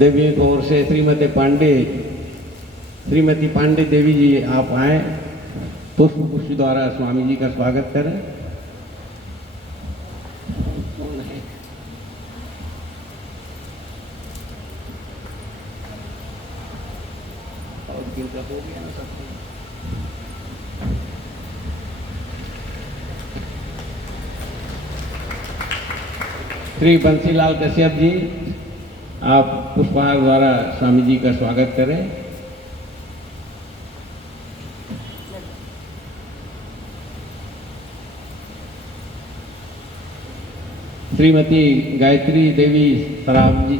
देवियों की ओर से श्रीमती पांडे देवी जी आप आए, पुष्प पुष्प द्वारा स्वामी जी का स्वागत करें। श्री बंसीलाल कश्यप जी आप पुष्पहार द्वारा स्वामी जी का स्वागत करें। श्रीमती गायत्री देवी सराफ जी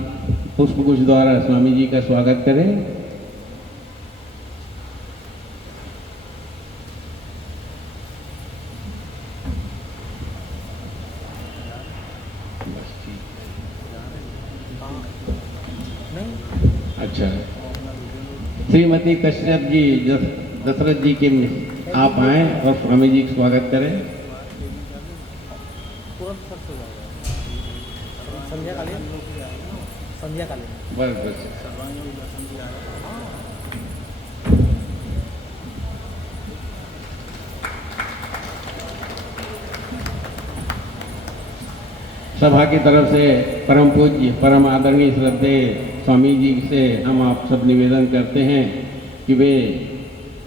पुष्पगुच्छ द्वारा स्वामी जी का स्वागत करें। अच्छा, श्रीमती कश्यप जी दशरथ जी के आप आए और स्वामी जी का स्वागत करें। बस सभा की तरफ से परम पूज्य परम आदरणीय श्रद्धेय स्वामी जी से हम आप सब निवेदन करते हैं कि वे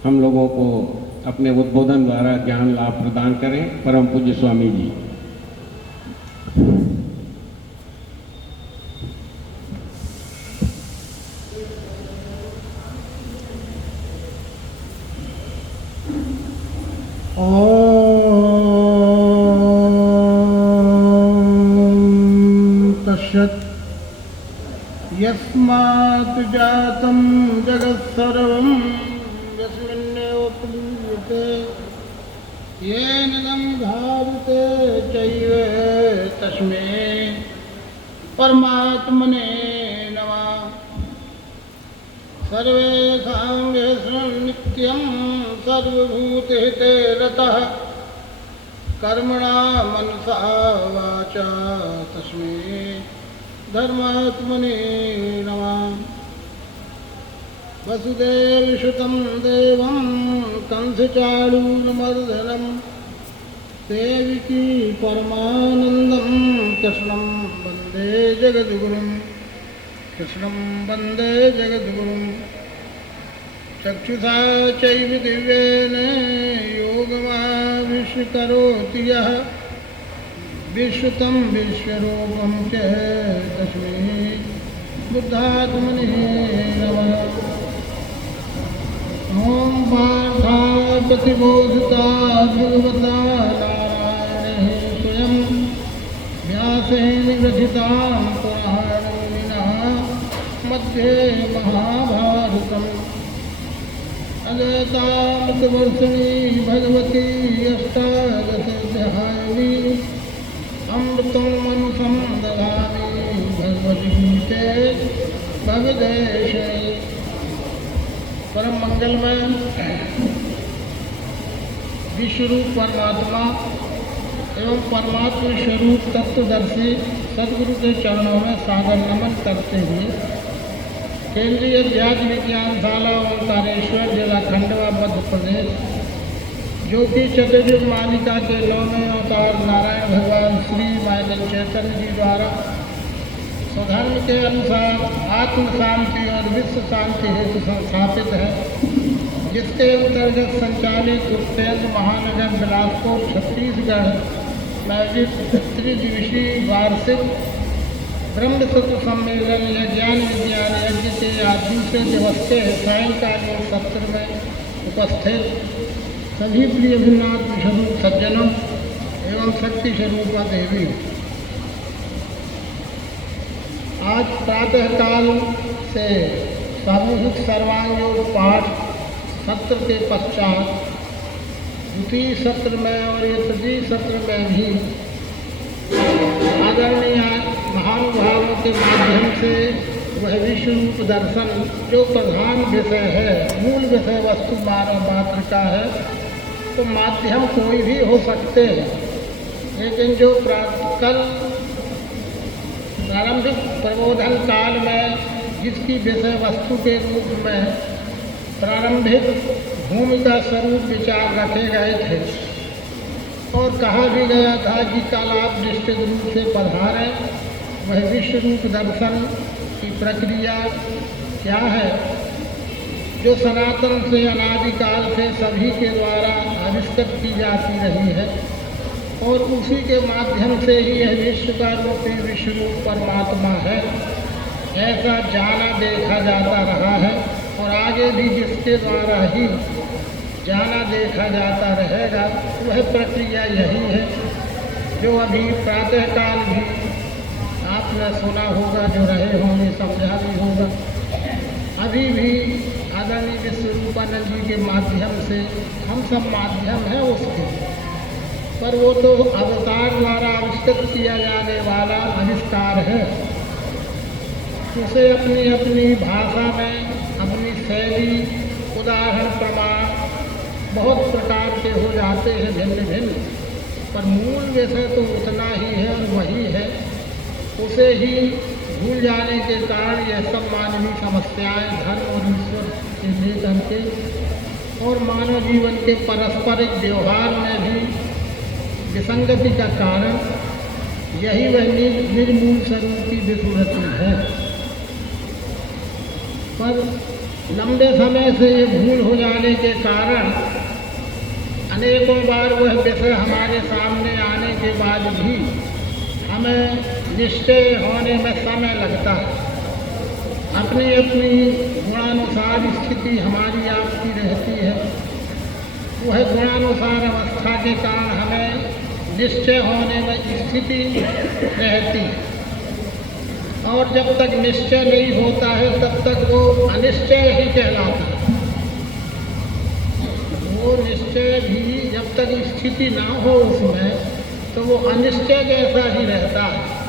हम लोगों को अपने उद्बोधन द्वारा ज्ञान लाभ प्रदान करें। परम पूज्य स्वामी जी। यस्मात् जातं जगत्सर्वं यस्मिन्नेव प्लीयते येन इदं धावते चैव तस्मै परमात्मने नमः। सर्वेषां नित्यं सर्वभूतहिते रतः कर्मणा मनसा वाचा तस्मै धर्मात्मने नमः। वसुदेवसुतं देवं कंसचाणूरमर्दनं देवकी परमानन्दं कृष्णं वन्दे जगद्गुरुं चक्षुषा चैव दिव्येन योगमाविष्करोति यः विश्रुतं विश्वरूपं च तस्मै बुद्धात्मने नमः। ॐ पार्थाप्रतिबोधिता भगवता नारायणेन स्वयं व्यासेन ग्रथितां पुराणमुनिना मध्ये महाभारतम् अजयतामृतवर्षिणी भगवती अष्टादशाध्यायिनी अमृतं मनुषं ददामि भगवद्गीते भवदेशे। परम मंगलमय विश्वरूप परमात्मा एवं परमात्मा स्वरूप तत्वदर्शी सदगुरु के चरणों में सादर नमन करते हुए केंद्रीय अध्यात्म विज्ञानशाला ओंकारेश्वर जिला खंडवा मध्य प्रदेश, जो कि चतुर्युग मालिका के 9वें अवतार नारायण भगवान श्री मायन चैतन्य जी द्वारा स्वधर्म के अनुसार आत्म शांति और विश्व शांति हेतु संस्थापित है, जिसके अंतर्गत संचालित उत्तेंद्र महानगर बिलासपुर छत्तीसगढ़ में त्रिदिवसीय वार्षिक ब्रह्म सत्व सम्मेलन या ज्ञान विज्ञान यज्ञ के आज दूसरे दिवस के सायंकालीन सत्र में उपस्थित सभी प्रिय भिन्नात्म स्वरूप सज्जनों एवं शक्ति स्वरूपा देवी, आज प्रातःकाल से सामूहिक सर्वांग पाठ सत्र के पश्चात द्वितीय सत्र में और ये तृतीय सत्र में भी आदरणीय महानुभावों के माध्यम से वह विश्व रूप दर्शन जो प्रधान विषय है, मूल विषय वस्तु मात्र का है, तो माध्यम कोई भी हो सकते हैं, लेकिन जो कल प्रारंभिक प्रबोधन काल में जिसकी विषय वस्तु के रूप में प्रारंभिक भूमिका स्वरूप विचार रखे गए थे और कहा भी गया था कि कल आप निश्चित रूप से पधारें, वह विश्व रूप दर्शन की प्रक्रिया क्या है जो सनातन से अनादिकाल से सभी के द्वारा आविष्कृत की जाती रही है और उसी के माध्यम से ही यह विश्व का रूपी विश्व रूप परमात्मा है, ऐसा जाना देखा जाता रहा है और आगे भी जिसके द्वारा ही जाना देखा जाता रहेगा वह प्रक्रिया यही है जो अभी प्रातःकाल भी आपने सुना होगा, जो रहे होंगे समझा भी होगा। अभी भी आदरणीय विश्वरूपानंद जी के माध्यम से हम सब माध्यम हैं उसके, पर वो तो अवतार द्वारा आविष्कृत किया जाने वाला आविष्कार है। उसे अपनी अपनी भाषा में अपनी शैली उदाहरण प्रमाण बहुत प्रकार के हो जाते हैं भिन्न भिन्न, पर मूल विषय तो उतना ही है और वही है। उसे ही भूल जाने के कारण यह सब मानवीय समस्याएं धर्म और ईश्वर से लेकर के और मानव जीवन के पारस्परिक व्यवहार में भी विसंगति का कारण यही वह निर्मूल स्वरूप की विस्मृति है। पर लंबे समय से ये भूल हो जाने के कारण अनेकों बार वह विषय हमारे सामने आने के बाद भी हमें निश्चय होने में समय लगता है। अपनी अपनी गुणानुसार स्थिति हमारी आपकी रहती है, वह गुणानुसार अवस्था के कारण हमें निश्चय होने में स्थिति रहती है और जब तक निश्चय नहीं होता है तब तक वो अनिश्चय ही कहलाता है। वो निश्चय भी जब तक स्थिति ना हो उसमें तो वो अनिश्चय जैसा ही रहता है।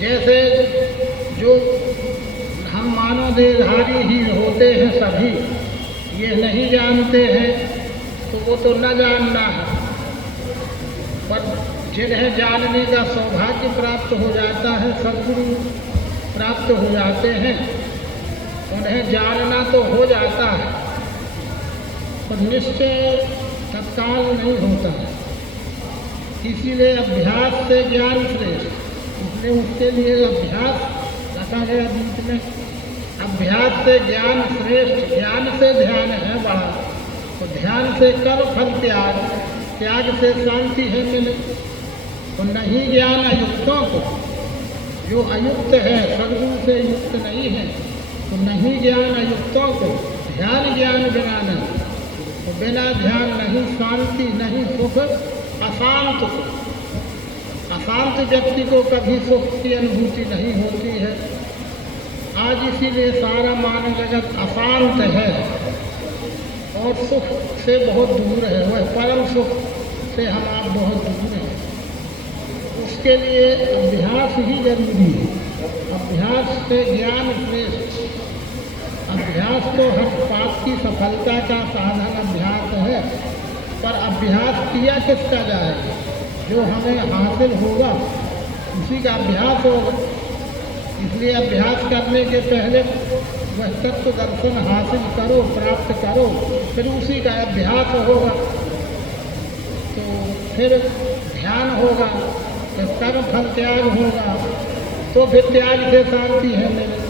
जैसे जो हम मानव देहधारी ही होते हैं सभी, ये नहीं जानते हैं तो वो तो न जानना है, पर जिन्हें जानने का सौभाग्य प्राप्त हो जाता है, सद्गुरु प्राप्त हो जाते हैं, उन्हें जानना तो हो जाता है पर निश्चय तत्काल नहीं होता है। इसीलिए अभ्यास से ज्ञान श्रेष्ठ, इसलिए उसके लिए अभ्यास रखा गया बीच में। अभ्यास से ज्ञान श्रेष्ठ, ज्ञान से ध्यान है बड़ा, तो ध्यान से कर फल त्याग, त्याग से शांति है मिले। तो नहीं ज्ञान अयुक्तों को, जो अयुक्त है सद्गुरु से युक्त नहीं है, तो नहीं ज्ञान अयुक्तों को, ध्यान ज्ञान बिना नहीं, तो बिना ध्यान नहीं शांति नहीं सुख, अशांत को, अशांत व्यक्ति को कभी सुख की अनुभूति नहीं होती है। आज इसीलिए सारा मानव जगत अशांत है और सुख से बहुत दूर है, वह परम सुख से हम आप बहुत दूर हैं। उसके लिए अभ्यास ही जरूरी है। अभ्यास से ज्ञान श्रेष्ठ। अभ्यास तो हर बात की सफलता का साधन अभ्यास है, पर अभ्यास किया किसका जाएगा? जो हमें हासिल होगा उसी का अभ्यास होगा। इसलिए अभ्यास करने के पहले वह तत्व दर्शन हासिल करो, प्राप्त करो, फिर उसी का अभ्यास होगा, तो फिर ध्यान होगा, फिर कर्म फल त्याग होगा, तो फिर त्याग से शांति है मेरे।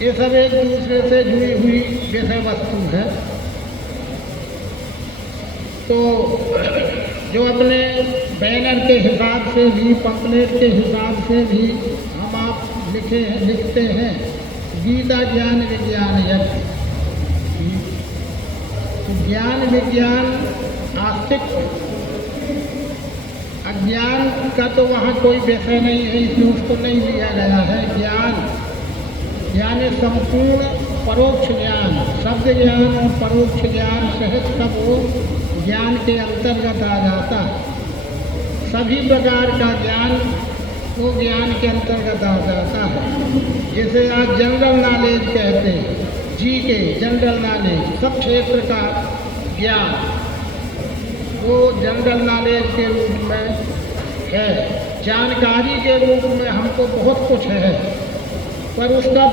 ये सब एक दूसरे से जुड़ी हुई विषय वस्तु है। तो जो अपने बैनर के हिसाब से भी, पंपलेट के हिसाब से भी हम आप लिखते हैं गीता ज्ञान विज्ञान यज्ञ। तो ज्ञान विज्ञान आस्तिक, अज्ञान का तो वहाँ कोई विषय नहीं है, इसलिए उसको नहीं लिया गया है। ज्ञान यानी संपूर्ण परोक्ष ज्ञान, शब्द ज्ञान और परोक्ष ज्ञान सहित सब वो ज्ञान के अंतर्गत आ जाता है। सभी प्रकार का ज्ञान वो ज्ञान के अंतर्गत आ जाता है। जैसे आज जनरल नॉलेज कहते हैं, जी के जनरल नॉलेज, सब क्षेत्र का ज्ञान, वो जनरल नॉलेज के रूप में है। जानकारी के रूप में हमको बहुत कुछ है, पर उसका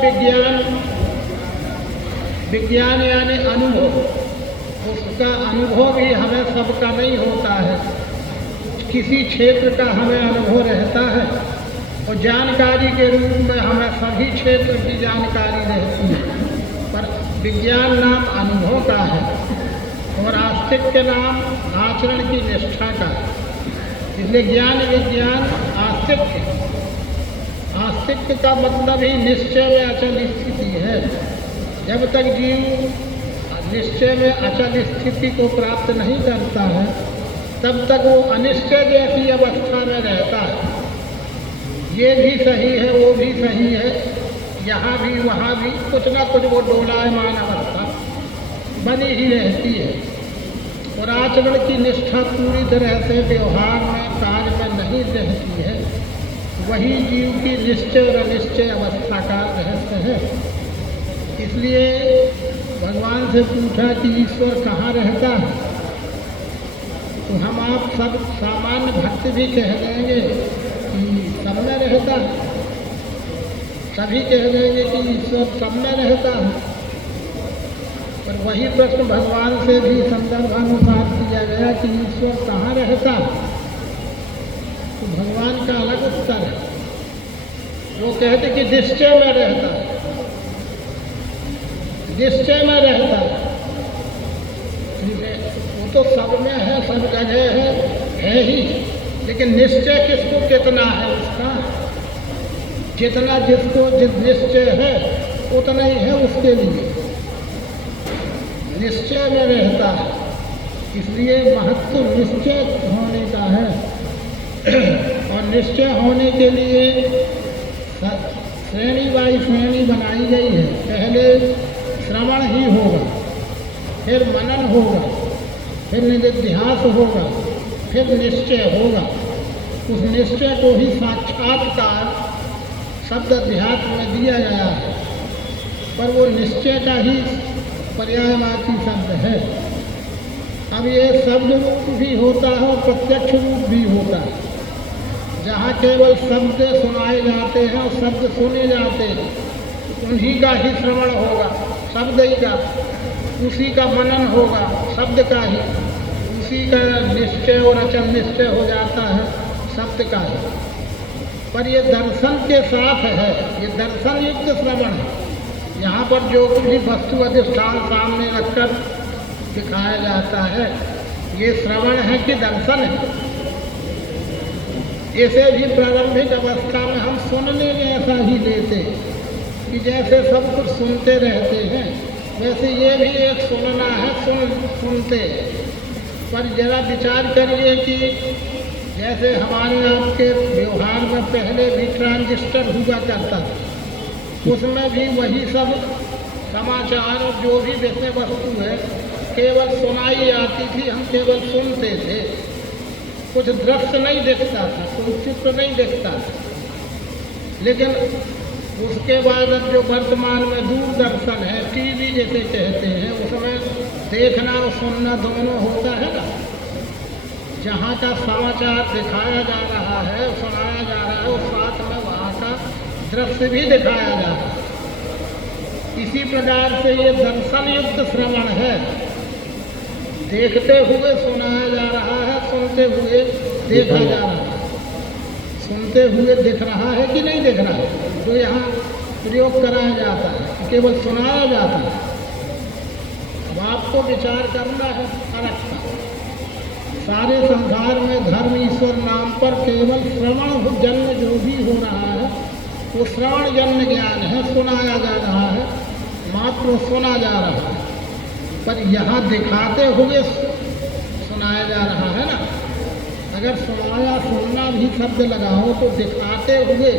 विज्ञान यानी अनुभव, उसका अनुभव भी हमें सबका नहीं होता है। किसी क्षेत्र का हमें अनुभव रहता है और जानकारी के रूप में हमें सभी क्षेत्र की जानकारी रहती है, पर विज्ञान नाम अनुभव का है और आस्तिक के नाम आचरण की निष्ठा का है। इसलिए ज्ञान विज्ञान आस्तिक का मतलब ही निश्चय में अचल स्थिति है। जब तक जीव निश्चय में अचल स्थिति को प्राप्त नहीं करता है तब तक वो अनिश्चय जैसी अवस्था में रहता है। ये भी सही है, वो भी सही है, यहाँ भी वहाँ भी कुछ ना कुछ वो डोलायमान अवस्था बनी ही रहती है। और आचरण की निष्ठा पूरी तरह से व्यवहार में कार्य में नहीं रहती है। वही जीव की निश्चय और अनिश्चय अवस्था का रहस्य है। इसलिए भगवान से पूछा कि ईश्वर कहाँ रहता है, तो हम आप सब सामान्य भक्त भी कह देंगे कि सब में रहता है, सभी कह देंगे कि ईश्वर सब में रहता है। पर वही प्रश्न भगवान से भी संदर्भानुसार किया गया कि ईश्वर कहाँ रहता है, तो भगवान का अलग उत्तर है। वो कहते कि निश्चय में रहता है, निश्चय में रहता है। वो तो सब में है, सब जगह है ही, लेकिन निश्चय किसको कितना है उसका, जितना जिसको निश्चय है उतना ही है उसके लिए, निश्चय में रहता है। इसलिए महत्व निश्चय होने का है। और निश्चय होने के लिए श्रेणी बाई श्रेणी बनाई गई है। पहले श्रवण ही होगा, फिर मनन होगा, फिर निधिध्यास होगा, फिर निश्चय होगा। उस निश्चय को ही साक्षात्कार शब्द अध्यात्म में दिया गया है, पर वो निश्चय का ही पर्यायवाची शब्द है। अब ये शब्द रूप भी होता है और प्रत्यक्ष रूप भी होता है। जहाँ केवल शब्द सुनाए जाते हैं और शब्द सुने जाते हैं, उन्हीं का ही श्रवण होगा, शब्द ही का, उसी का मनन होगा, शब्द का ही, उसी का निश्चय और अचल निश्चय हो जाता है, शब्द का ही। पर ये दर्शन के साथ है, ये दर्शन युक्त श्रवण है। यहाँ पर जो भी वस्तु अधिष्ठान सामने रखकर दिखाया जाता है, ये श्रवण है कि दर्शन है। इसे भी प्रारंभिक अवस्था में हम सुनने में ऐसा ही लेते कि जैसे सब कुछ सुनते रहते हैं, वैसे ये भी एक सुनना है, सुनते। पर जरा विचार करिए कि जैसे हमारे आपके व्यवहार में पहले भी ट्रांजिस्टर हुआ करता था, उसमें भी वही सब समाचार और जो भी विषय वस्तु है केवल सुनाई आती थी, हम केवल सुनते थे। कुछ दृश्य नहीं दिखता था, कोई चित्र नहीं दिखता था। लेकिन उसके बाद अब जो वर्तमान में दूरदर्शन है, टीवी जैसे कहते हैं, उसमें देखना और सुनना दोनों होता है ना। जहाँ का समाचार दिखाया जा रहा है, सुनाया जा रहा है, और साथ में वहाँ का दृश्य भी दिखाया जा रहा है। इसी प्रकार से ये दर्शन युक्त श्रवण है। देखते हुए सुनाया जा रहा है, सुनते हुए देखा जा रहा है। सुनते हुए दिख रहा है कि नहीं दिख रहा है, जो यहाँ प्रयोग कराया जाता है, केवल सुनाया जाता है। अब आपको विचार करना है फर्क का। सारे संसार में धर्म ईश्वर नाम पर केवल श्रवण जन्म जो भी हो रहा है, वो श्रवण जन्म ज्ञान है, सुनाया जा रहा है, मात्र सुना जा रहा है। पर यहाँ दिखाते हुए सुनाया जा रहा है ना। अगर सुनाया सुनना भी शब्द लगाओ तो दिखाते हुए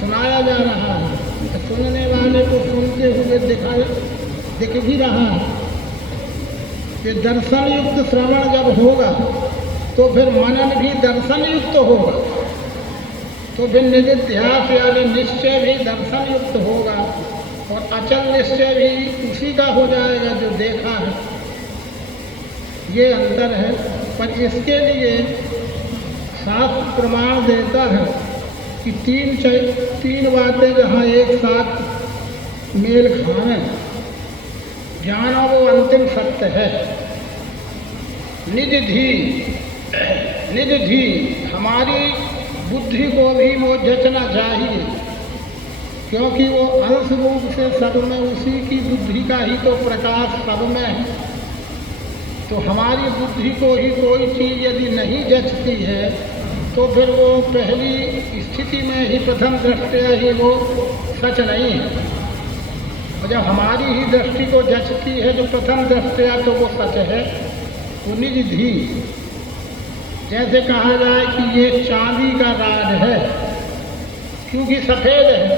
सुनाया जा रहा है, तो सुनने वाले को सुनते हुए दिख भी रहा है। ये दर्शन युक्त श्रवण जब होगा तो फिर मनन भी दर्शन युक्त होगा, तो फिर निधिध्यास यानी निश्चय भी दर्शन युक्त होगा, और अचल निश्चय भी उसी का हो जाएगा जो देखा है। ये अंतर है। पर इसके लिए शास्त्र प्रमाण देता है कि तीन बातें जहाँ एक साथ मेल खाएं, जानो वो अंतिम सत्य है। निज धी हमारी बुद्धि को भी वो जचना चाहिए, क्योंकि वो अंश रूप से सब में उसी की बुद्धि का ही तो प्रकाश सब में है। तो हमारी बुद्धि को ही कोई चीज़ यदि नहीं जचती है तो फिर वो पहली स्थिति में ही प्रथम दृष्टया ही वो सच नहीं है। और जब हमारी ही दृष्टि को जचती है जो प्रथम दृष्टया तो वो सच है। तो निज धी, जैसे कहा जाए कि ये चांदी का राज है, क्योंकि सफ़ेद है,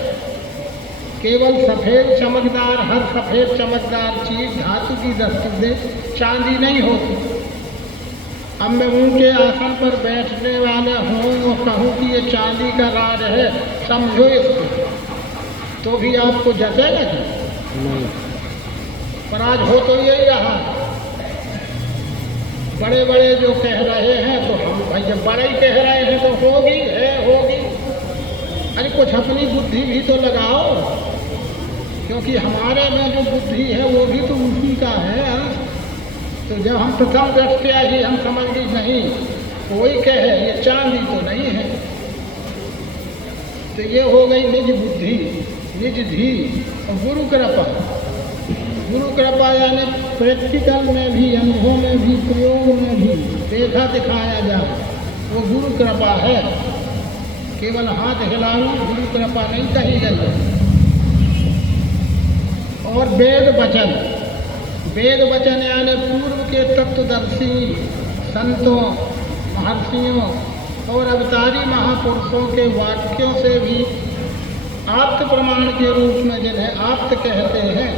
केवल सफ़ेद चमकदार, हर सफ़ेद चमकदार चीज़ धातु की दृष्टि से चांदी नहीं होती। अब मैं ऊंचे आसन पर बैठने वाले हूँ और कहूँ कि ये चांदी का राज है, समझो इसको, तो भी आपको जचेगा क्या? नहीं। पर आज हो तो यही रहा। बड़े बड़े जो कह रहे हैं तो हम भाई जब बड़े ही कह रहे हैं तो होगी होगी। अरे कुछ अपनी बुद्धि भी तो लगाओ, क्योंकि हमारे में जो बुद्धि है वो भी तो उसी का है। तो जब हम प्रथम दृष्टया ही हम समझ गए नहीं, कोई कहे ये चांदी तो नहीं है, तो ये हो गई निज बुद्धि, निज धी। और गुरु कृपा, गुरु कृपा यानी प्रैक्टिकल में भी, अनुभव में भी, प्रयोग में भी देखा दिखाया जाए, वो गुरु कृपा है। केवल हाथ हिलाना गुरु कृपा नहीं कही गई। और वेद वचन यानी पूर्व के तत्वदर्शी संतों, महर्षियों और अवतारी महापुरुषों के वाक्यों से भी आप्त प्रमाण के रूप में जिन्हें आप्त कहते हैं,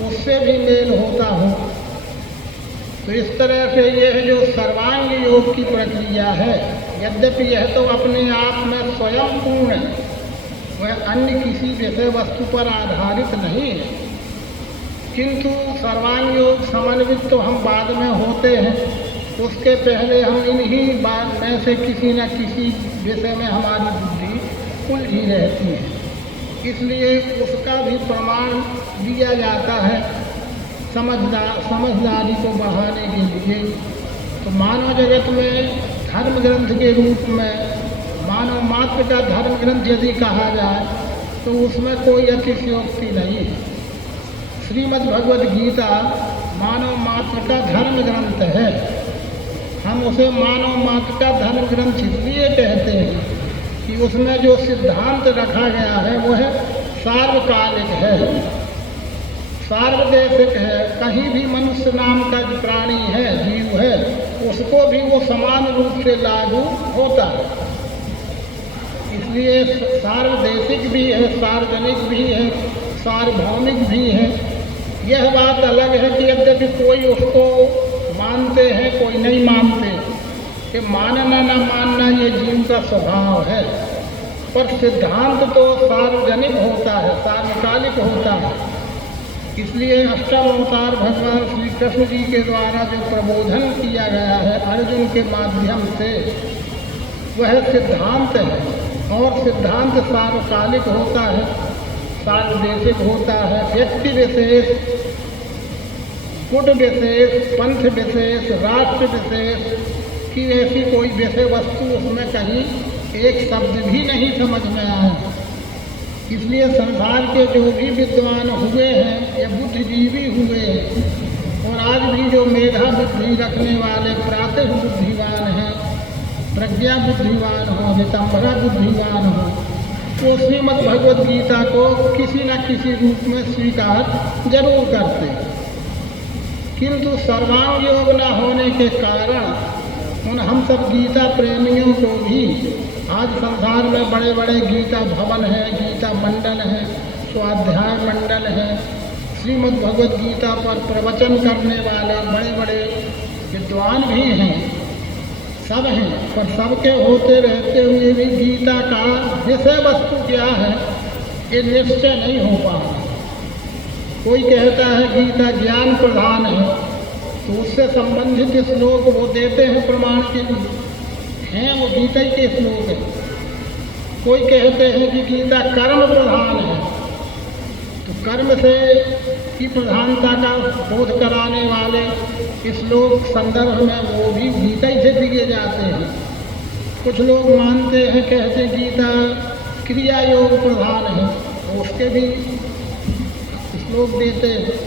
उससे भी मेल होता हो। तो इस तरह से यह जो सर्वांग योग की प्रक्रिया है, यद्यपि यह तो अपने आप में स्वयं पूर्ण है, वह अन्य किसी विषय वस्तु पर आधारित नहीं है, किंतु सर्वांग योग समन्वित तो हम बाद में होते हैं। उसके पहले हम इन्हीं बात में से किसी न किसी विषय में हमारी बुद्धि उलझी रहती है, इसलिए उसका भी प्रमाण दिया जाता है समझदारी को बढ़ाने के लिए। तो मानव जगत में धर्म ग्रंथ के रूप में मानव मात्र का धर्म ग्रंथ यदि कहा जाए तो उसमें कोई अतिशयोक्ति नहीं है। श्रीमद् भगवद गीता मानव मात्र का धर्म ग्रंथ है। हम उसे मानव मात्र का धर्म ग्रंथ इसलिए कहते हैं कि उसमें जो सिद्धांत रखा गया है वह सार्वकालिक है, सार्वदेशिक है। कहीं भी मनुष्य नाम का जो प्राणी है, जीव है, उसको भी वो समान रूप से लागू होता है। इसलिए सार्वदेशिक भी है, सार्वजनिक भी है, सार्वभौमिक भी है। यह बात अलग है कि यद्यपि कोई उसको मानते हैं, कोई नहीं मानते, कि मानना न मानना ये जीव का स्वभाव है, पर सिद्धांत तो सार्वजनिक होता है, सार्वकालिक होता है। इसलिए अष्टम अवतार भगवान श्री कृष्ण जी के द्वारा जो प्रबोधन किया गया है अर्जुन के माध्यम से, वह सिद्धांत है। और सिद्धांत सार्वकालिक होता है, सार्वदेशिक होता है। व्यक्ति विशेष, गुट विशेष, पंथ विशेष, राष्ट्र विशेष की ऐसी कोई विषय वस्तु उसमें कहीं एक शब्द भी नहीं समझ में आया। इसलिए संसार के जो भी विद्वान हुए हैं या बुद्धिजीवी हुए हैं, और आज भी जो मेधा बुद्धि रखने वाले प्रातः बुद्धिवान हैं, प्रज्ञा बुद्धिवान हो, नितंबरा बुद्धिवान हो, वो श्रीमद् भगवद गीता को किसी न किसी रूप में स्वीकार जरूर करते हैं। किंतु सर्वांग योग न होने के कारण उन हम सब गीता प्रेमियों को भी आज संसार में बड़े बड़े गीता भवन हैं, गीता मंडल हैं, स्वाध्याय मंडल हैं, श्रीमद् भगवद गीता पर प्रवचन करने वाले बड़े बड़े विद्वान भी हैं, सब हैं। पर सबके होते रहते हुए भी गीता का विषय वस्तु क्या है ये निश्चय नहीं हो पा रहा। कोई कहता है गीता ज्ञान प्रधान है, तो उससे संबंधित श्लोक वो देते हैं प्रमाण के लिए, हैं वो गीता ही के श्लोक है। कोई कहते हैं कि गीता कर्म प्रधान है, तो कर्म से की प्रधानता का बोध कराने वाले श्लोक संदर्भ में वो भी गीता ही से दिए जाते हैं। कुछ लोग मानते हैं, कहते गीता क्रिया योग प्रधान है, तो उसके भी श्लोक देते हैं।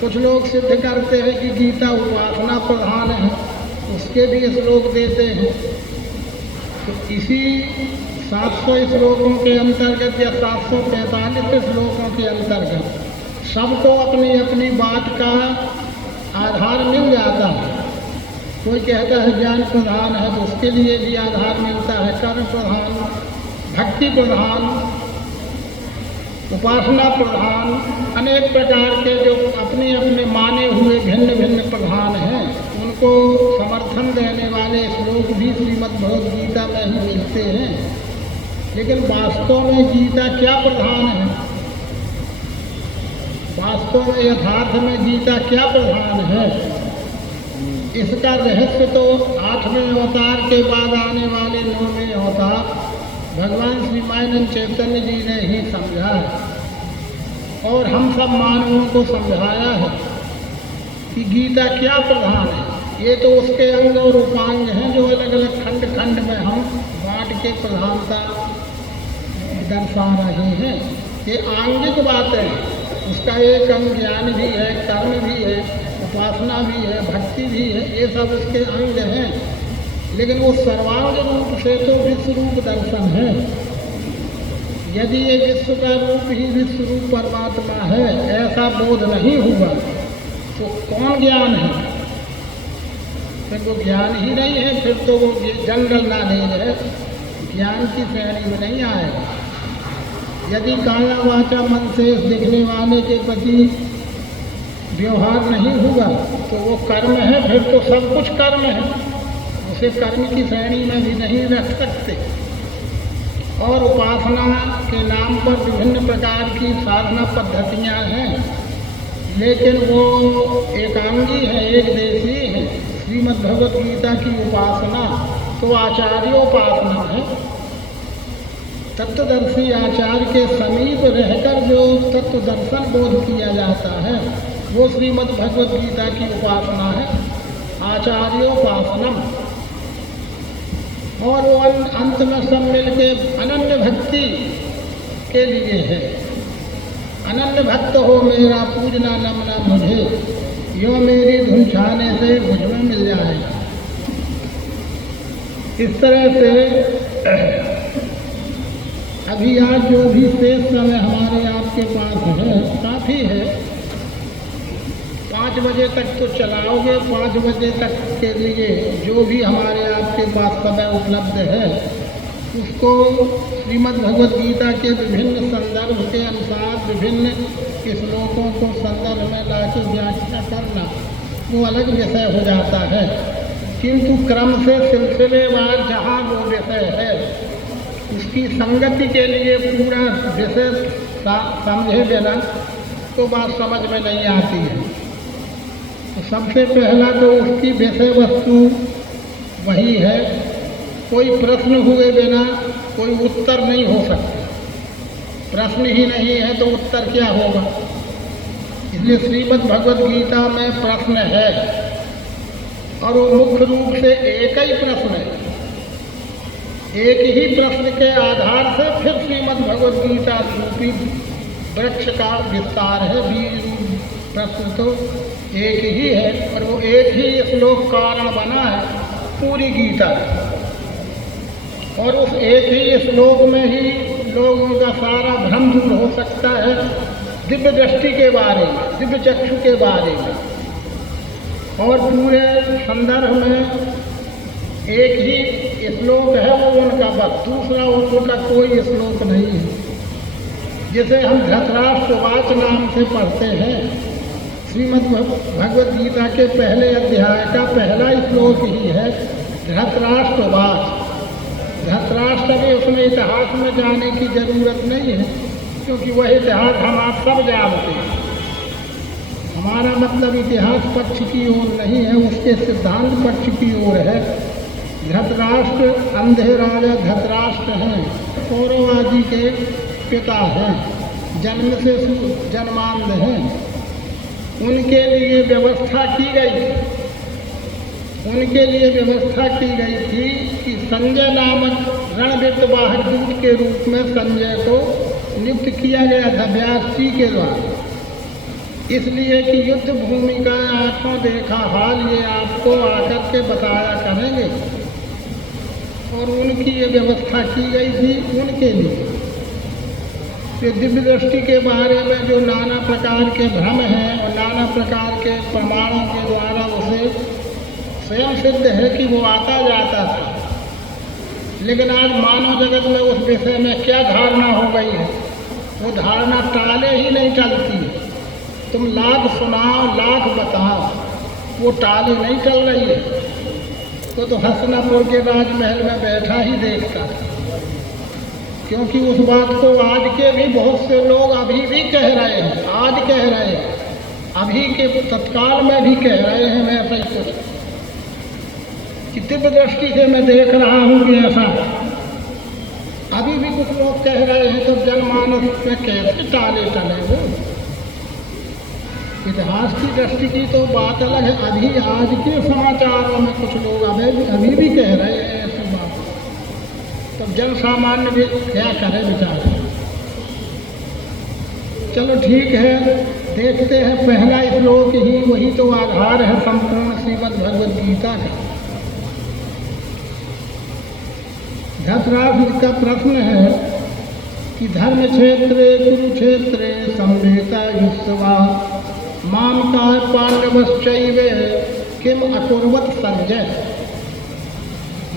कुछ लोग सिद्ध करते हैं कि गीता उपासना प्रधान है, उसके भी श्लोक देते हैं। तो इसी 700 श्लोकों के अंतर्गत या 745 श्लोकों के अंतर्गत सबको अपनी अपनी बात का आधार मिल जाता है। कोई कहता है ज्ञान प्रधान है, तो उसके लिए भी आधार मिलता है। कर्म प्रधान, भक्ति प्रधान, उपासना प्रधान, अनेक प्रकार के जो अपने अपने माने हुए भिन्न भिन्न प्रधान हैं, उनको समर्थन देने वाले श्लोक भी श्रीमद् भगवद गीता में ही मिलते हैं। लेकिन वास्तव में गीता क्या प्रधान है? वास्तव में यथार्थ में गीता क्या प्रधान है? इसका रहस्य तो 8वें अवतार के बाद आने वाले 9वें अवतार भगवान श्री मानंद चैतन्य जी ने ही समझा है और हम सब मानवों को समझाया है कि गीता क्या प्रधान है। ये तो उसके अंग और उपांग हैं जो अलग अलग खंड खंड में हम बांट के प्रधानता दर्शा रहे हैं। ये आंगिक बातें हैं। उसका एक अंग ज्ञान भी है, कर्म भी है, उपासना भी है, भक्ति भी है, ये सब उसके अंग हैं। लेकिन वो सर्वांग रूप से तो विश्व रूप दर्शन है। यदि ये विश्व का रूप ही विश्व रूप परमात्मा है, ऐसा बोध नहीं हुआ तो कौन ज्ञान है? फिर वो ज्ञान ही नहीं है, फिर तो वो जनरल नॉलेज है, ज्ञान की श्रेणी में नहीं आएगा। यदि काया वाचा मन से दिखने वाले के प्रति व्यवहार नहीं हुआ तो वो कर्म है, फिर तो सब कुछ कर्म है, उसे कर्म की श्रेणी में भी नहीं रख सकते। और उपासना के नाम पर विभिन्न प्रकार की साधना पद्धतियां हैं, लेकिन वो एकांगी है, एक देशी है। श्रीमद् भगवद गीता की उपासना तो आचार्योपासना है। तत्वदर्शी आचार्य के समीप रहकर जो तत्व दर्शन बोध किया जाता है वो श्रीमद् भगवद गीता की उपासना है, आचार्योपासनम। और वो अंत में सब मिल के अनन्य भक्ति के लिए है। अनन्य भक्त हो मेरा पूजना नमना मुझे, यो मेरी धुन छाने से मुझ में मिल जाएगा। इस तरह से अभी आज जो भी शेष समय हमारे आपके पास है काफ़ी है। 5 बजे तक तो चलाओगे, 5 बजे तक के लिए जो भी हमारे आपके पास समय उपलब्ध है उसको श्रीमद् भगवद गीता के विभिन्न संदर्भ के अनुसार विभिन्न श्लोकों को संदर्भ में लाके व्याख्या करना वो अलग विषय हो जाता है। किंतु क्रम से सिलसिलेवार जहाँ वो विषय है उसकी संगति के लिए पूरा विषय समझे बिना तो बात समझ में नहीं आती है। तो सबसे पहला तो उसकी विषय वस्तु वही है। कोई प्रश्न हुए बिना कोई उत्तर नहीं हो सकता। प्रश्न ही नहीं है तो उत्तर क्या होगा? इसलिए श्रीमद् भगवद गीता में प्रश्न है और वो मुख्य रूप से एक ही प्रश्न है। एक ही प्रश्न के आधार से फिर श्रीमद् भगवद गीता रूपी वृक्ष का विस्तार है। बीज रूप प्रश्न तो एक ही है और वो एक ही श्लोक कारण बना है पूरी गीता। और उस एक ही श्लोक में ही लोगों का सारा भ्रम दूर हो सकता है दिव्य दृष्टि के बारे में, दिव्य चक्षु के बारे में। और पूरे संदर्भ में एक ही श्लोक है वो उनका, बस दूसरा उनका कोई श्लोक नहीं है। जिसे हम धृतराष्ट्रवाच नाम से पढ़ते हैं, श्रीमद् भगवद गीता के पहले अध्याय का पहला श्लोक ही है धृतराष्ट्रवाच। धृतराष्ट्र भी उसमें इतिहास में जाने की जरूरत नहीं है, क्योंकि वह इतिहास हम आप सब जानते हैं। हमारा मतलब इतिहास पक्ष की ओर नहीं है, उसके सिद्धांत पक्ष की ओर है। धृतराष्ट्र अंधे राजा धृतराष्ट्र हैं, कौरव आदि के पिता हैं, जन्म से जन्मांध हैं। उनके लिए व्यवस्था की गई थी कि संजय नामक रणविद्वाहक दूत के रूप में संजय को नियुक्त किया गया था व्यास जी के द्वारा, इसलिए कि युद्ध भूमि का आंखों देखा हाल ये आपको आकर के बताया करेंगे, और उनकी ये व्यवस्था की गई थी उनके लिए। ये दिव्य दृष्टि के बारे में जो नाना प्रकार के भ्रम हैं और नाना प्रकार के प्रमाणों के द्वारा उसे स्वयं सिद्ध है कि वो आता जाता था, लेकिन आज मानव जगत में उस विषय में क्या धारणा हो गई है, वो धारणा टाले ही नहीं टलती है। तुम लाख सुनाओ लाख बताओ, वो टाली नहीं टल रही है। तो हसनापुर के राजमहल में बैठा ही देखता था, क्योंकि उस बात को आज के भी बहुत से लोग अभी भी कह रहे हैं, आज कह रहे हैं, अभी के तत्काल में भी कह रहे हैं। मैं ऐसा ही कुछ कि दिव्य दृष्टि से मैं देख रहा हूँ कि ऐसा अभी भी कुछ लोग कह रहे हैं। तो जनमानस में कैसे टाले टले वो? इतिहास की दृष्टि की तो बात अलग है, अभी आज के समाचारों में कुछ लोग अभी भी कह रहे हैं ऐसी बात। तब जन सामान्य भी क्या करे बेचारे। चलो ठीक है, देखते हैं पहला श्लोक ही, वही तो आधार है संपूर्ण श्रीमद् भगवद गीता का। धृतराष्ट्र का प्रश्न है कि धर्म क्षेत्रे कुरुक्षेत्रे संवेता युष्वा माम का पांडवश्चैव किम अकुर्वत संजय।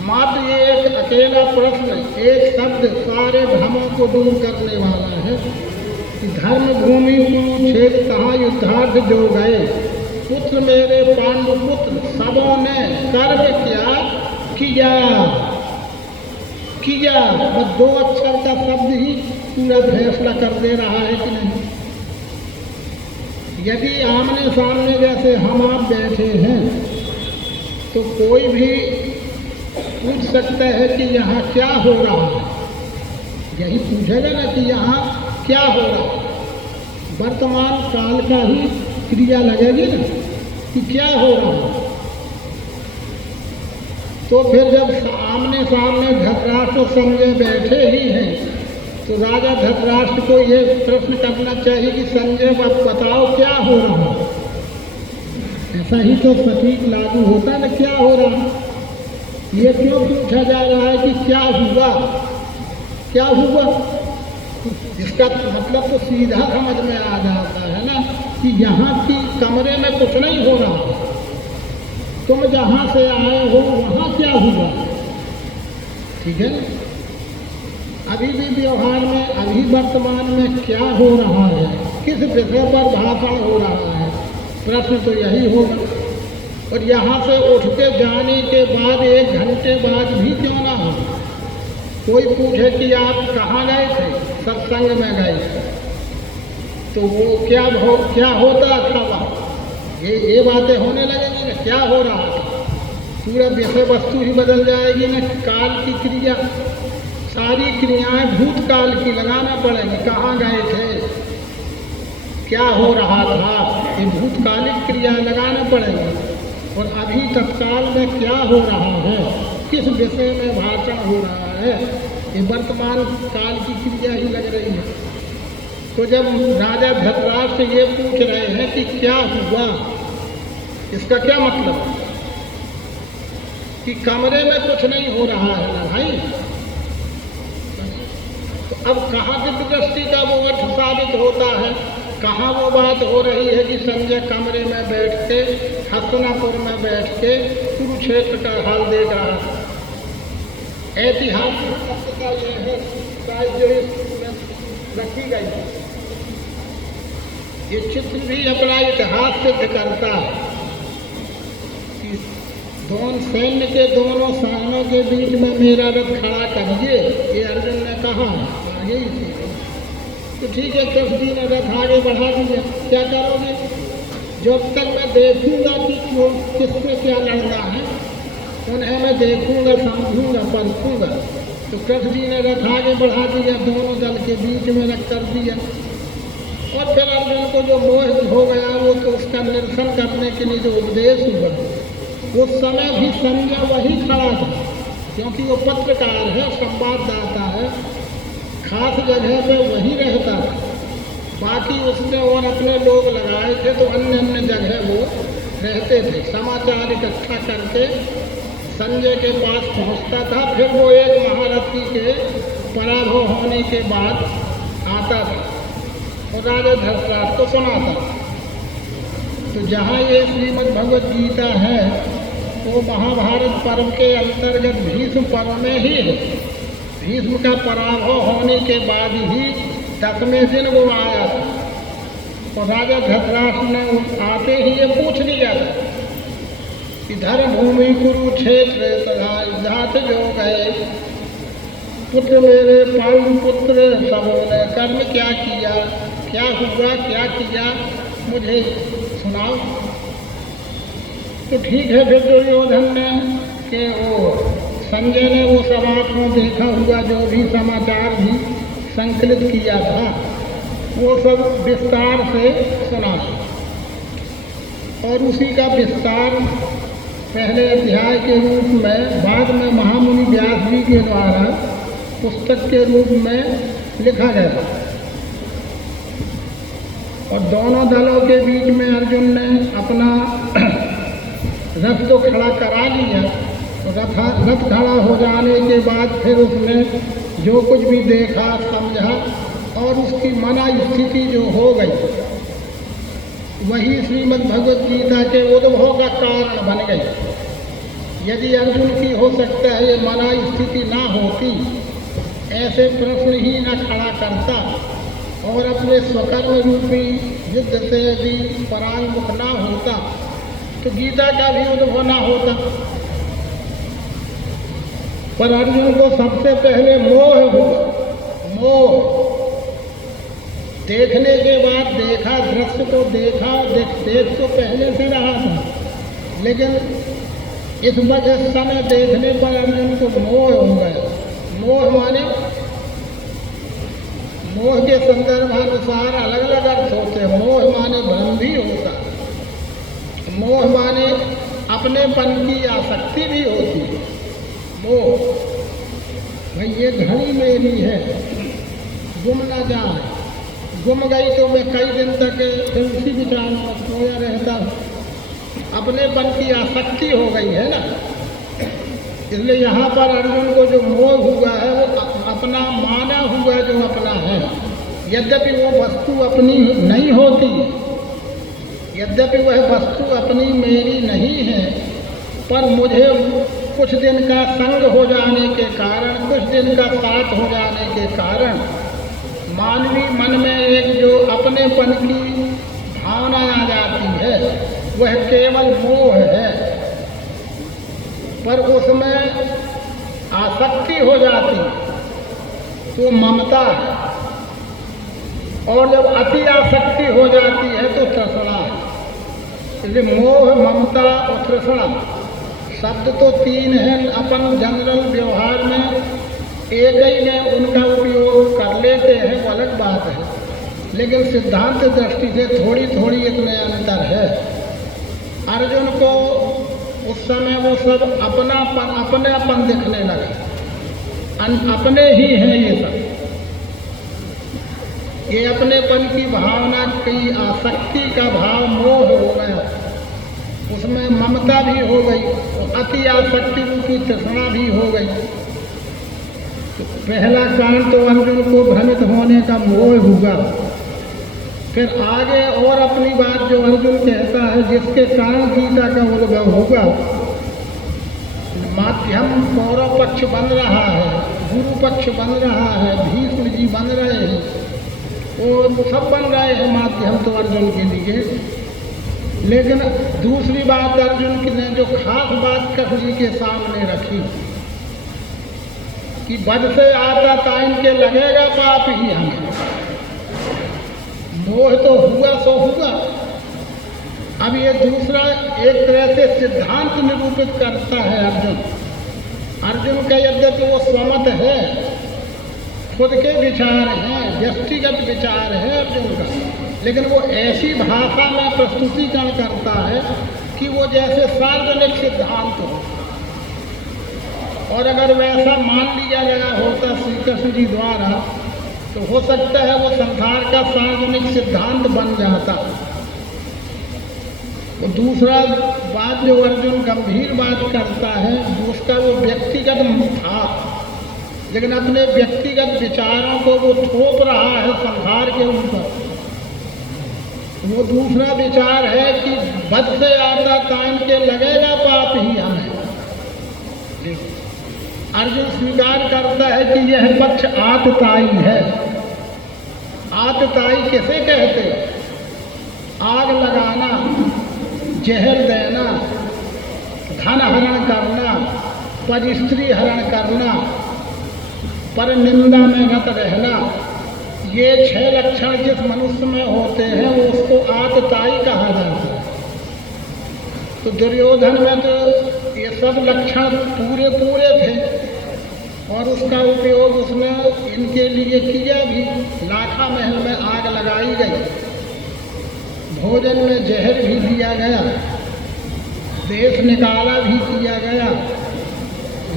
मात्र ये एक अकेला प्रश्न, एक शब्द सारे भ्रमों को दूर करने वाला है कि धर्म भूमि कुरुक्षेत्र कहाँ युद्धार्थ जो गए, पुत्र मेरे पांडु पुत्र सबों ने कर्म किया। बस दो अक्षर का शब्द ही पूरा फैसला कर दे रहा है कि नहीं। यदि आमने सामने जैसे हम आप बैठे हैं तो कोई भी पूछ सकता है कि यहाँ क्या हो रहा है, यही पूछेगा ना कि यहाँ क्या हो रहा है। वर्तमान काल का ही क्रिया लगेगी ना कि क्या हो रहा है। तो फिर जब आमने सामने धृतराष्ट्र संजय बैठे ही हैं तो राजा धृतराष्ट्र को ये प्रश्न करना चाहिए कि संजय बताओ क्या हो रहा है। ऐसा ही तो सटीक लागू होता ना, क्या हो रहा है। ये क्यों पूछा जा रहा है कि क्या हुआ। इसका मतलब तो सीधा समझ में आ जाता है ना कि यहाँ की कमरे में कुछ नहीं हो रहा, तुम जहाँ से आए हो वहाँ क्या हुआ। ठीक है, अभी भी व्यवहार में, अभी वर्तमान में क्या हो रहा है, किस विषय पर भाषण हो रहा है, प्रश्न तो यही होगा। और यहाँ से उठ के जाने के बाद 1 घंटे बाद भी क्यों ना हो, कोई पूछे कि आप कहाँ गए थे, सत्संग में गए थे, तो वो क्या होता था वहाँ, ये बातें होने लगेंगी ना, क्या हो रहा था। पूरा विषय वस्तु ही बदल जाएगी ना। काल की क्रिया, सारी क्रियाएं भूतकाल की लगाना पड़ेगी। कहाँ गए थे, क्या हो रहा था, ये भूतकालिक क्रिया लगाना पड़ेगी। और अभी तत्काल में क्या हो रहा है, किस विषय में भाषण हो रहा है, ये वर्तमान काल की क्रिया ही लग रही है। तो जब राजा धृतराष्ट्र ये पूछ रहे हैं कि क्या हुआ, इसका क्या मतलब है कि कमरे में कुछ नहीं हो रहा है ना भाई। तो अब कहाँ दिव्य दृष्टि का वो अर्थ साबित होता है, कहाँ वो बात हो रही है कि संजय कमरे में बैठ के, हस्तिनापुर में बैठ के कुरुक्षेत्र का हाल देख रहा था। ऐतिहासिक तथ्य का यह है शायद जो इसमें रखी गई है, ये चित्र भी अपना इतिहास सिद्ध करता है कि दोनों सैन्य के दोनों सानों के बीच में मेरा रथ खड़ा करिए, ये अर्जुन ने कहा। आगे ही थी तो ठीक है, कृष्ण जी ने रथ आगे बढ़ा दिया। क्या करोगे, जब तक मैं देखूंगा कि किससे क्या लड़ना है, उन्हें मैं देखूंगा, समझूंगा, परखूंगा। तो कृष्ण जी ने रथ आगे बढ़ा दिया, दोनों दल के बीच में रख कर दिया। और फिर अर्जुन को जो मोह हो गया वो तो उसका निरसन करने के लिए जो उपदेश हुआ, उस समय भी संजय वही खड़ा था, क्योंकि वो पत्रकार है, संवाददाता है, खास जगह पे वही रहता था। बाकी उसने और अपने लोग लगाए थे तो अन्य अन्य जगह वो रहते थे। समाचार इकट्ठा करके संजय के पास पहुंचता था, फिर वो एक महारथी के पराभव होने के बाद आता था और राजा धर्मराज को सुनाता था। तो जहाँ ये श्रीमद् भगवद गीता है वो महाभारत पर्व के अंतर्गत भीष्म पर्व में ही है। भीष्म का पराभव होने के बाद ही 10वें दिन वो आया था और राजा धृतराष्ट्र ने आते ही ये पूछ लिया था कि धर्म भूमि कुरुक्षेत्र तथा युद्धार्थ जो गए पुत्र मेरे पांडु पुत्र सबों ने कर्म क्या किया, क्या हुआ, क्या किया, मुझे सुनाओ। तो ठीक है, फिर दुर्योधन ने कि वो संजय ने वो सब आँखों देखा हुआ जो भी समाचार भी संकलित किया था वो सब विस्तार से सुना और उसी का विस्तार पहले अध्याय के रूप में बाद में महामुनि व्यास जी के द्वारा पुस्तक के रूप में लिखा गया। और दोनों दलों के बीच में अर्जुन ने अपना रथ तो खड़ा करा लिया। रथ खड़ा हो जाने के बाद फिर उसने जो कुछ भी देखा, समझा और उसकी मना स्थिति जो हो गई वही श्रीमद् भगवद गीता के उद्भव का कारण बन गई। यदि अर्जुन की हो सकता है ये मना स्थिति ना होती, ऐसे प्रश्न ही न खड़ा करता और अपने स्वकर्म रूपी युद्ध से यदि परांगमुख ना होता तो गीता का भी उद्भव ना होता। पर अर्जुन को सबसे पहले मोह हुआ। मोह देखने के बाद देखा, दृश्य को देखा, देख तो पहले से रहा था, लेकिन इस वजह समय देखने पर अर्जुन को मोह हो गया। मोह माने मोह के संदर्भानुसार अलग अलग अर्थ होते हैं। मोह माने भ्रम भी होता, मोह माने अपनेपन की आसक्ति भी होती है। मोह भाई ये घड़ी मेरी है, गुम ना जाए, गुम गई तो मैं कई दिन तक फिर उसी विचार में खोया रहता हूँ। अपनेपन की आसक्ति हो गई है ना, इसलिए यहाँ पर अर्जुन को जो मोह हुआ है वो अपना माना हुआ जो अपना है। यद्यपि वो वस्तु अपनी नहीं होती, यद्यपि वह वस्तु अपनी मेरी नहीं है, पर मुझे कुछ दिन का संग हो जाने के कारण, कुछ दिन का साथ हो जाने के कारण मानवीय मन में एक जो अपनेपन की भावना आ जाती है वह केवल मोह है। पर उसमें आसक्ति हो जाती तो ममता है, और जब अति आसक्ति हो जाती है तो तृष्णा है। इसलिए मोह, ममता और तृष्णा शब्द तो तीन हैं, अपन जनरल व्यवहार में एक ही में उनका उपयोग कर लेते हैं, वो अलग बात है, लेकिन सिद्धांत दृष्टि से थोड़ी थोड़ी इतने अंतर है। अर्जुन को उस समय वो सब अपनापन दिखने लगा, अपने ही हैं ये सब। ये अपनेपन की भावना की आसक्ति का भाव मोह हो गया, उसमें ममता भी हो गई, अति आसक्ति की तृष्णा भी हो गई। तो पहला कारण तो अर्जुन को भ्रमित होने का मोह हुआ। फिर आगे और अपनी बात जो अर्जुन कहता है जिसके कारण गीता का उद्भव होगा, माध्यम कौरव पक्ष बन रहा है, गुरु पक्ष बन रहा है, भीष्म जी बन रहे हैं, वो सब बन रहे हैं माध्यम तो अर्जुन के लिए। लेकिन दूसरी बात अर्जुन की ने जो खास बात कृष्ण जी के सामने रखी कि बद से आता टाइम के लगेगा पाप ही हमें। मोह तो हुआ सो हुआ, अब ये दूसरा एक तरह से सिद्धांत निरूपित करता है अर्जुन। अर्जुन का यद्यपि वो स्वमत है, खुद के विचार हैं, व्यक्तिगत विचार है अर्जुन का, लेकिन वो ऐसी भाषा में प्रस्तुतिकरण करता है कि वो जैसे सार्वजनिक सिद्धांत हो। और अगर वैसा मान लिया गया होता श्री कृष्ण जी द्वारा तो हो सकता है वो संसार का सार्वजनिक सिद्धांत बन जाता। वो दूसरा बात जो अर्जुन गंभीर बात करता है उसका वो व्यक्तिगत था, लेकिन अपने व्यक्तिगत विचारों को वो थोप रहा है संसार के ऊपर। वो दूसरा विचार है कि बद से आता तान के लगेगा पाप ही हमें। अर्जुन स्वीकार करता है कि यह पक्ष आतताई है। आतताई किसे कहते? आग लगाना, जहर देना, धन हरण करना, पर स्त्री हरण करना, पर निंदा में रत रहना, ये 6 लक्षण जिस मनुष्य में होते हैं वो उसको आतताई कहा जाता है। तो दुर्योधन में तो ये सब लक्षण पूरे पूरे थे और उसका उपयोग उसने इनके लिए किया भी। लाखा महल में आग लगाई गई, भोजन में जहर भी दिया गया, देश निकाला भी किया गया,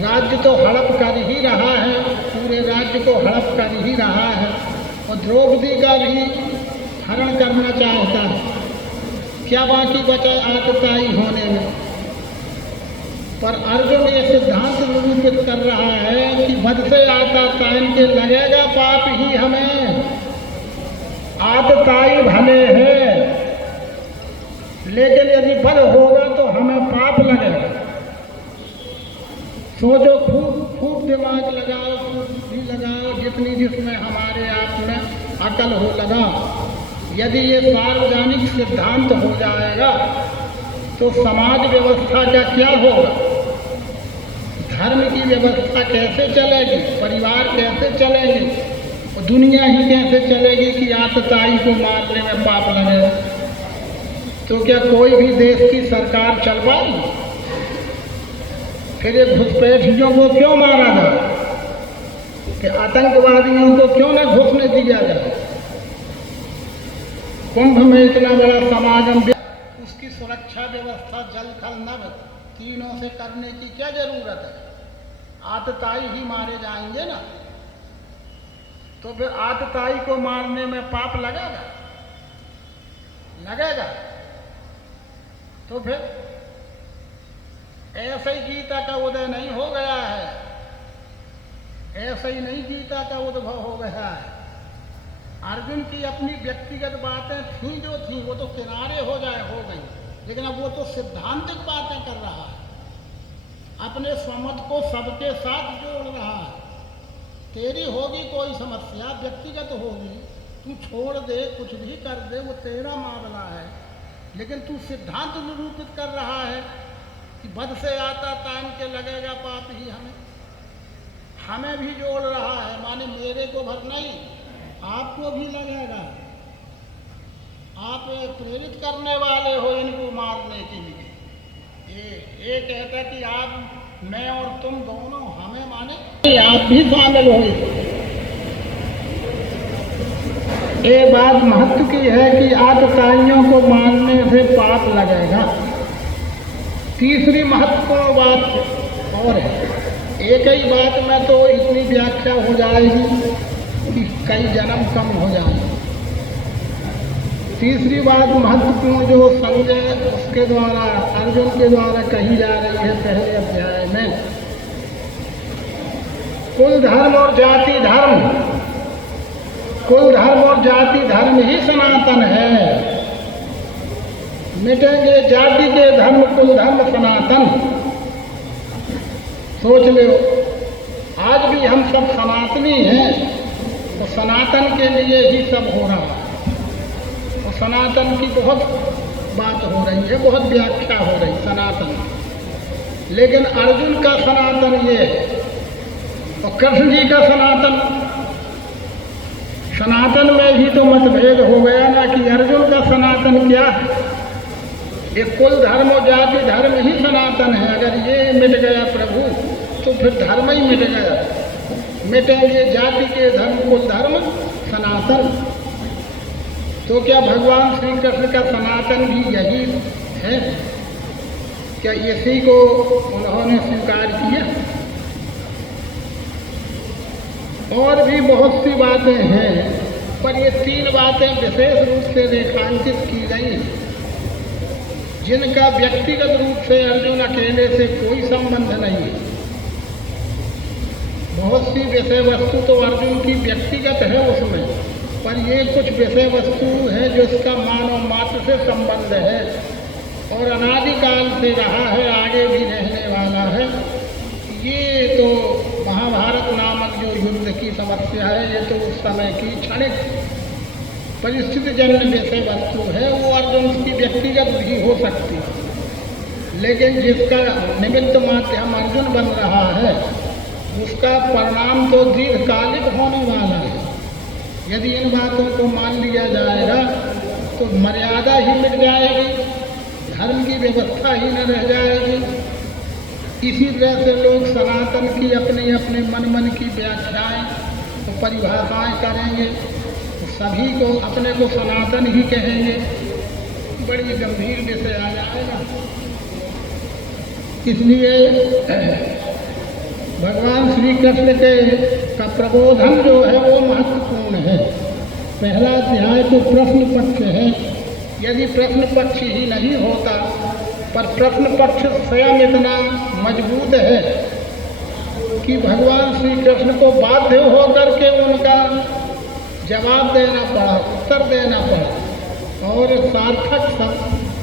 राज्य तो हड़प कर ही रहा है, पूरे राज्य को हड़प कर ही रहा है और द्रौपदी का भी हरण करना चाहता है। क्या बाकी बचा आतताई होने में? पर अर्जुन ये सिद्धांत निरूपित कर रहा है कि बद से आतताई के लगेगा पाप ही हमें। आतताई भले है लेकिन यदि बद होगा तो हमें पाप लगेगा। सोचो, खूब खूब दिमाग लगाओ, खूब भी लगाओ, जितनी जिसमें हमारे आप में अकल हो लगा। यदि ये सार्वजनिक सिद्धांत हो जाएगा तो समाज व्यवस्था का क्या होगा? धर्म की व्यवस्था कैसे चलेगी? परिवार कैसे चलेंगे? और दुनिया ही कैसे चलेगी कि आतताई को मारने में पाप लगेगा? तो क्या कोई भी देश की सरकार चल पाएगी? फिर ये घुसपैठियों को क्यों मारा जाए? कि आतंकवादियों को क्यों न घुसने दिया जाए? कुंभ में इतना बड़ा समागम, उसकी सुरक्षा व्यवस्था जल थल नभ तीनों से करने की क्या जरूरत है? आतताई ही मारे जाएंगे ना। तो फिर आतताई को मारने में पाप लगेगा? लगेगा। तो फिर ऐसे ही गीता का उदय नहीं हो गया है, ऐसे ही नहीं गीता का उद्भव हो गया है। अर्जुन की अपनी व्यक्तिगत बातें थी जो थी वो तो किनारे हो गई, लेकिन अब वो तो सिद्धांतिक बातें कर रहा है, अपने स्वमत को सबके साथ जोड़ रहा है। तेरी होगी कोई समस्या, व्यक्तिगत होगी, तू छोड़ दे, कुछ भी कर दे, वो तेरा मामला है, लेकिन तू सिद्धांत निरूपित कर रहा है कि बद से आता तान के लगेगा पाप ही हमें भी जोड़ रहा है। माने मेरे को भर नहीं, आपको भी लगेगा। आप प्रेरित करने वाले हो इनको मारने के लिए। ये कहता कि आप, मैं और तुम दोनों, हमें माने आप भी शामिल हो। ये बात महत्व की है कि आतताइयों को मारने से पाप लगेगा। तीसरी महत्वपूर्ण बात और है, एक ही बात में तो इतनी व्याख्या हो जाएगी कि कई जन्म कम हो जाएंगे। तीसरी बात महत्वपूर्ण जो संजय उसके द्वारा, अर्जुन के द्वारा कही जा रही है पहले अध्याय में, कुल धर्म और जाति धर्म, कुल धर्म और जाति धर्म ही सनातन है। मिटेंगे जाति के धर्म, कुल धर्म सनातन। सोच लो, आज भी हम सब सनातनी हैं, तो सनातन के लिए ही सब हो रहा है। और सनातन की बहुत बात हो रही है, बहुत व्याख्या हो रही सनातन, लेकिन अर्जुन का सनातन ये है और कृष्ण जी का सनातन, सनातन में ही तो मतभेद हो गया ना कि अर्जुन का सनातन क्या है। ये कुल धर्म और जाति धर्म ही सनातन है। अगर ये मिट गया प्रभु तो फिर धर्म ही मिट गया। मिटेंगे जाति के धर्म कुल धर्म सनातन। तो क्या भगवान श्री कृष्ण का सनातन भी यही है? क्या इसी को उन्होंने स्वीकार किया? और भी बहुत सी बातें हैं, पर ये 3 बातें विशेष रूप से रेखांकित की गई, जिनका व्यक्तिगत रूप से अर्जुन अकेले से कोई संबंध नहीं है। बहुत सी विषय वस्तु तो अर्जुन की व्यक्तिगत है उसमें, पर ये कुछ विषय वस्तु है जो इसका मानव मात्र से संबंध है और अनादिकाल से रहा है, आगे भी रहने वाला है। ये तो महाभारत नामक जो युद्ध की समस्या है, ये तो उस समय की क्षणिक परिस्थिति जन्य विषय वस्तु है। वो अर्जुन की व्यक्तिगत भी हो सकती है, लेकिन जिसका निमित्त माध्यम अर्जुन बन रहा है उसका परिणाम तो दीर्घकालिक होने वाला है। यदि इन बातों को मान लिया जाएगा तो मर्यादा ही मिट जाएगी, धर्म की व्यवस्था ही न रह जाएगी। इसी तरह से लोग सनातन की अपने अपने मन की व्याख्याएं तो परिभाषाएं करेंगे, तो सभी को अपने को सनातन ही कहेंगे। बड़ी गंभीर विषय आ जाएगा। इसलिए भगवान श्री कृष्ण का प्रबोधन जो है वो महत्वपूर्ण है। पहला अध्याय तो प्रश्न पक्ष है। यदि प्रश्न पक्ष ही नहीं होता, पर प्रश्न पक्ष स्वयं इतना मजबूत है कि भगवान श्री कृष्ण को बाध्य होकर के उनका जवाब देना पड़ा, उत्तर देना पड़ा और सार्थक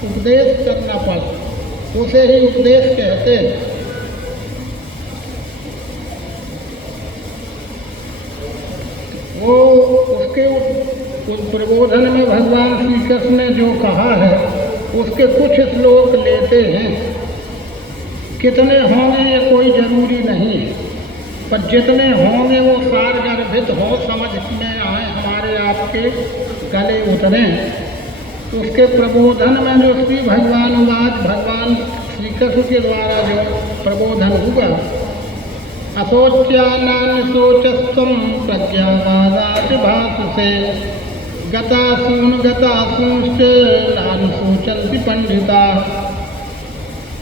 उपदेश करना पड़ा। उसे ही उपदेश कहते हैं। वो उसके प्रबोधन में भगवान श्री कृष्ण ने जो कहा है उसके कुछ श्लोक लेते हैं। कितने होंगे ये कोई जरूरी नहीं, पर जितने होंगे वो सारगर्भित हो, समझ में आए, हमारे आपके गले उतरे। उसके प्रबोधन में जो श्री भगवान श्री कृष्ण के द्वारा जो प्रबोधन हुआ, असोच्यानान सोचस्तम प्रज्ञावादात भाससे गतासूंश्च नान सोचन्ति पंडिता।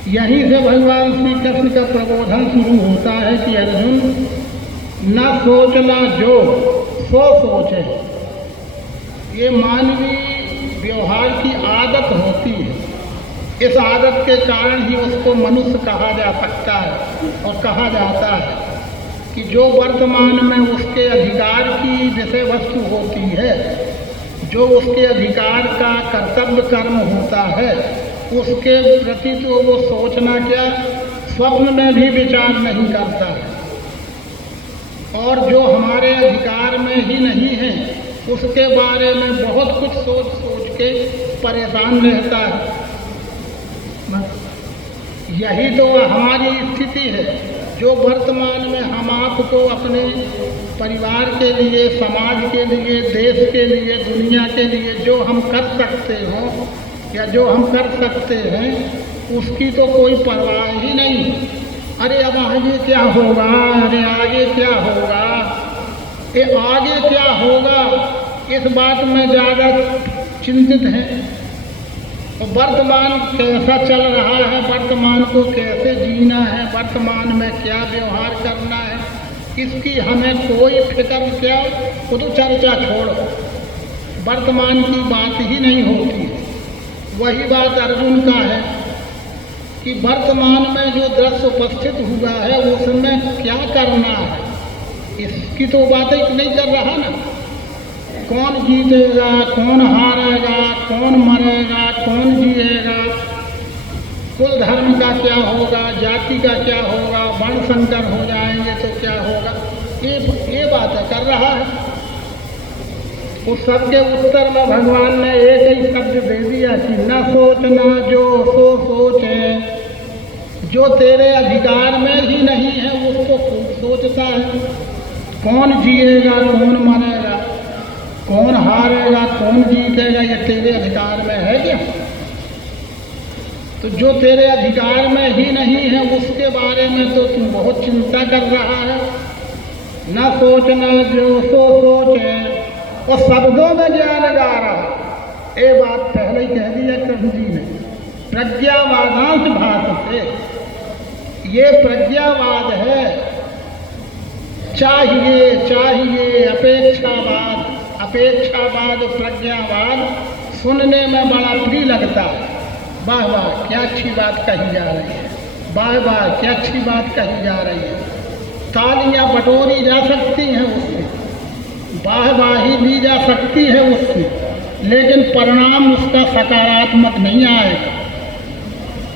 यहीं से भगवान श्री कृष्ण का प्रबोधन शुरू होता है कि अर्जुन, न सोचना जो सो सोचे। ये मानवीय व्यवहार की आदत होती है। इस आदत के कारण ही उसको मनुष्य कहा जा सकता है और कहा जाता है कि जो वर्तमान में उसके अधिकार की विषय वस्तु होती है, जो उसके अधिकार का कर्तव्य कर्म होता है, उसके प्रति तो वो सोचना क्या, स्वप्न में भी विचार नहीं करता है। और जो हमारे अधिकार में ही नहीं है उसके बारे में बहुत कुछ सोच के परेशान रहता है। यही तो हमारी स्थिति है। जो वर्तमान में हम आपको अपने परिवार के लिए, समाज के लिए, देश के लिए, दुनिया के लिए जो हम कर सकते हो या जो हम कर सकते हैं, उसकी तो कोई परवाह ही नहीं। अरे अब आगे क्या होगा, अरे आगे क्या होगा, ये आगे क्या होगा, इस बात में ज़्यादा चिंतित हैं। और वर्तमान कैसा चल रहा है, वर्तमान को कैसे जीना है, वर्तमान में क्या व्यवहार करना है, इसकी हमें कोई फिक्र क्या, वो तो चर्चा छोड़ो, वर्तमान की बात ही नहीं होती है। वही बात अर्जुन का है कि वर्तमान में जो दृश्य उपस्थित हुआ है उसमें क्या करना है, इसकी तो बात ही नहीं कर रहा ना। कौन जीतेगा, कौन हारेगा, कौन मरेगा, कौन जिएगा, कुल धर्म का क्या होगा, जाति का क्या होगा, वर्ण संकर हो जाएंगे तो क्या होगा, ये बातें कर रहा है। उस सब के उत्तर में भगवान ने एक ही शब्द दे दिया कि न सोचना जो सो सोचे। जो तेरे अधिकार में ही नहीं है उसको खूब सोचता है। कौन जिएगा, कौन मरेगा, कौन हारेगा, कौन जीतेगा, ये तेरे अधिकार में है क्या? तो जो तेरे अधिकार में ही नहीं है उसके बारे में तो तू बहुत चिंता कर रहा है। न सोचना जो सो सोचे और शब्दों में ज्ञान गा रहा। ये बात पहले ही कह दी है कृष्ण जी ने। प्रज्ञावादांश भाषते, ये प्रज्ञावाद है। चाहिए चाहिए अपेक्षावाद, अपेक्षावाद प्रज्ञावाद सुनने में बड़ा प्रिय लगता है। वाह वाह क्या अच्छी बात कही जा रही है, वाह वाह क्या अच्छी बात कही जा रही है। तालियां बटोरी जा सकती हैं उससे, वाहवाही ली जा सकती है उससे, लेकिन परिणाम उसका सकारात्मक नहीं आएगा।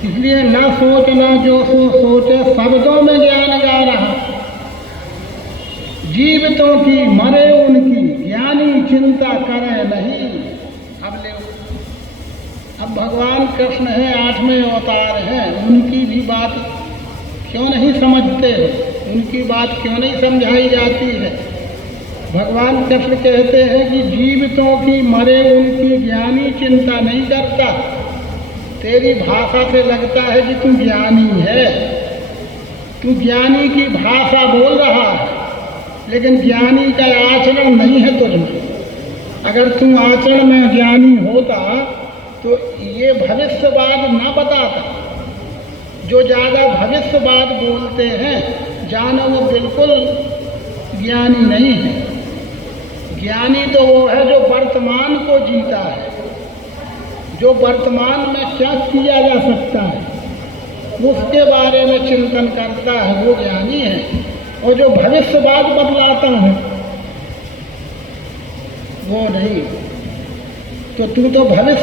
इसलिए न सोचना जो सो सोचे, शब्दों में ज्ञान गा रहा। जीवितों की मरे उनकी, ज्ञानी चिंता करे नहीं। अब भगवान कृष्ण है, 8वें अवतार हैं, उनकी भी बात क्यों नहीं समझते हो? उनकी बात क्यों नहीं समझाई जाती है? भगवान कृष्ण कहते हैं कि जीवितों की मरे उनकी, ज्ञानी चिंता नहीं करता। तेरी भाषा से लगता है कि तू ज्ञानी है, तू ज्ञानी की भाषा बोल रहा है, लेकिन ज्ञानी का आचरण नहीं है तुझमें। अगर तू आचरण में ज्ञानी होता तो ये भविष्यवाद ना बताता। जो ज़्यादा भविष्यवाद बोलते हैं जानो वो बिल्कुल ज्ञानी नहीं है। ज्ञानी तो वो है जो वर्तमान को जीता है, जो वर्तमान में क्या किया जा सकता है उसके बारे में चिंतन करता है, वो ज्ञानी है। और जो भविष्यवाद बतलाता है वो नहीं। तो तू तो भविष्य